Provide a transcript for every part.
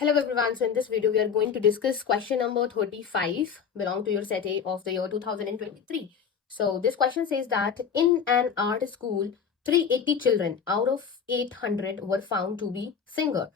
Hello everyone, so in this video we are going to discuss question number 35 belong to your set A of the year 2023. So this question says that in an art school, 380 children out of 800 were found to be singer.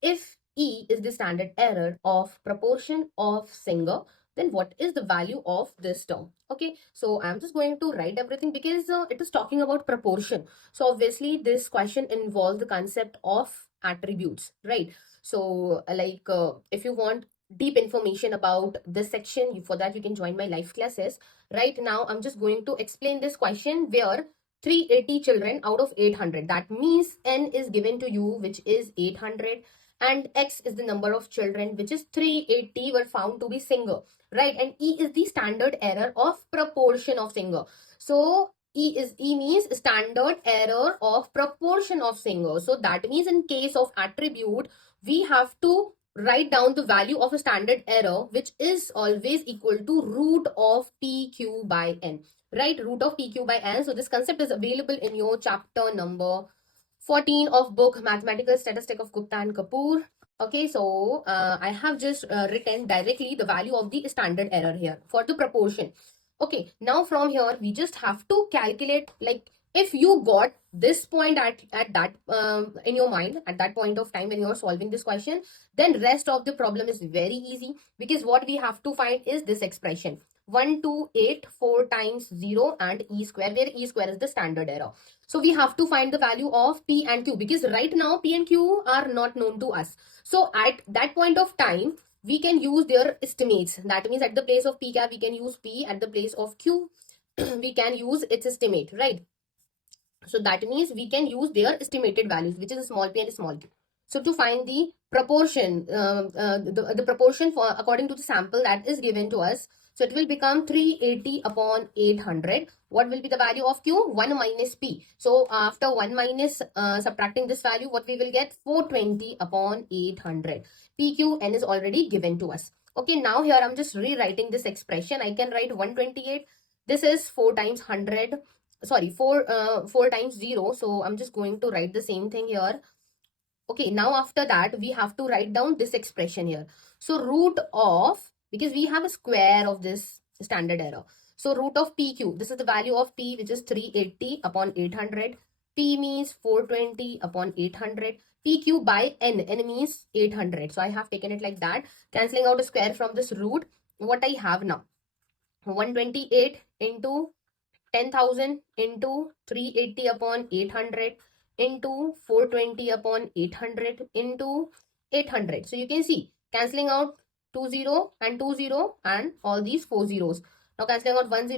If E is the standard error of proportion of singer, then what is the value of this term? Okay, so I'm just going to write everything because it is talking about proportion. So obviously this question involves the concept of attributes, right? So, if you want deep information about this section, for that you can join my live classes. Right now, I'm just going to explain this question where 380 children out of 800. That means n is given to you, which is 800, and x is the number of children, which is 380, were found to be single, right? And e is the standard error of proportion of singer. So E means standard error of proportion of singer. So that means in case of attribute, we have to write down the value of a standard error, which is always equal to root of PQ by N, right? Root of PQ by N. So this concept is available in your chapter number 14 of book Mathematical Statistic of Gupta and Kapoor. Okay, so I have just written directly the value of the standard error here for the proportion. Okay, now from here, we just have to calculate, like, if you got this point at that in your mind at that point of time when you're solving this question, then rest of the problem is very easy, because what we have to find is this expression 1284 times 0 and e square, where e square is the standard error. So we have to find the value of p and q, because right now p and q are not known to us. So at that point of time, we can use their estimates. That means at the place of p cap, we can use p. At the place of q, we can use its estimate, right? So that means we can use their estimated values, which is small p and small q. So to find the proportion, the proportion for according to the sample that is given to us, so it will become 380 upon 800. What will be the value of q? 1 minus p. So after 1 minus subtracting this value, what we will get? 420 upon 800. PQN is already given to us. Okay, now here I'm just rewriting this expression. I can write 128. This is 4 times 100. Sorry, 4 times 0. So I'm just going to write the same thing here. Okay, now after that, we have to write down this expression here. So root of, because we have a square of this standard error. So root of PQ, this is the value of P, which is 380 upon 800. P means 420 upon 800. PQ by N means 800. So I have taken it like that. Cancelling out a square from this root. What I have now? 128 into 10,000 into 380 upon 800 into 420 upon 800 into 800. So you can see cancelling out 20 and 20 and all these 4 zeros. Now cancelling out 10,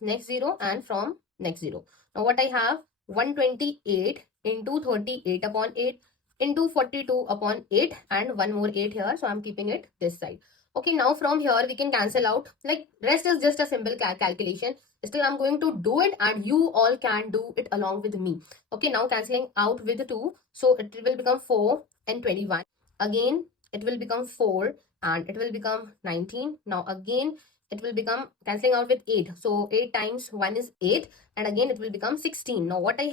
next 0 and from next 0. Now what I have? 128 into 38 upon 8 into 42 upon 8 and one more 8 here. So I'm keeping it this side. Okay, now from here we can cancel out. Like, rest is just a simple calculation. Still, I'm going to do it and you all can do it along with me. Okay, now cancelling out with 2. So it will become 4 and 21. Again, it will become 4 and it will become 19. Now again, it will become cancelling out with 8. So 8 times 1 is 8 and again it will become 16. Now what I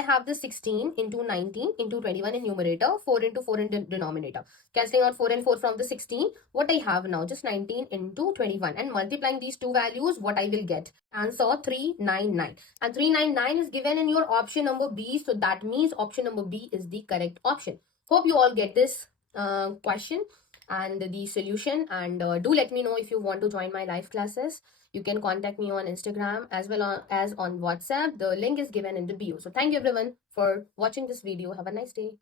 have the 16 into 19 into 21 in numerator, 4 into 4 in denominator. Cancelling out 4 and 4 from the 16, what I have now? Just 19 into 21 and multiplying these two values, what I will get? Answer 399. And 399 is given in your option number B. So that means option number B is the correct option. Hope you all get this question and the solution, and do let me know if you want to join my live classes. You can contact me on Instagram as well as on WhatsApp. The link is given in the bio. So thank you everyone for watching this video. Have a nice day.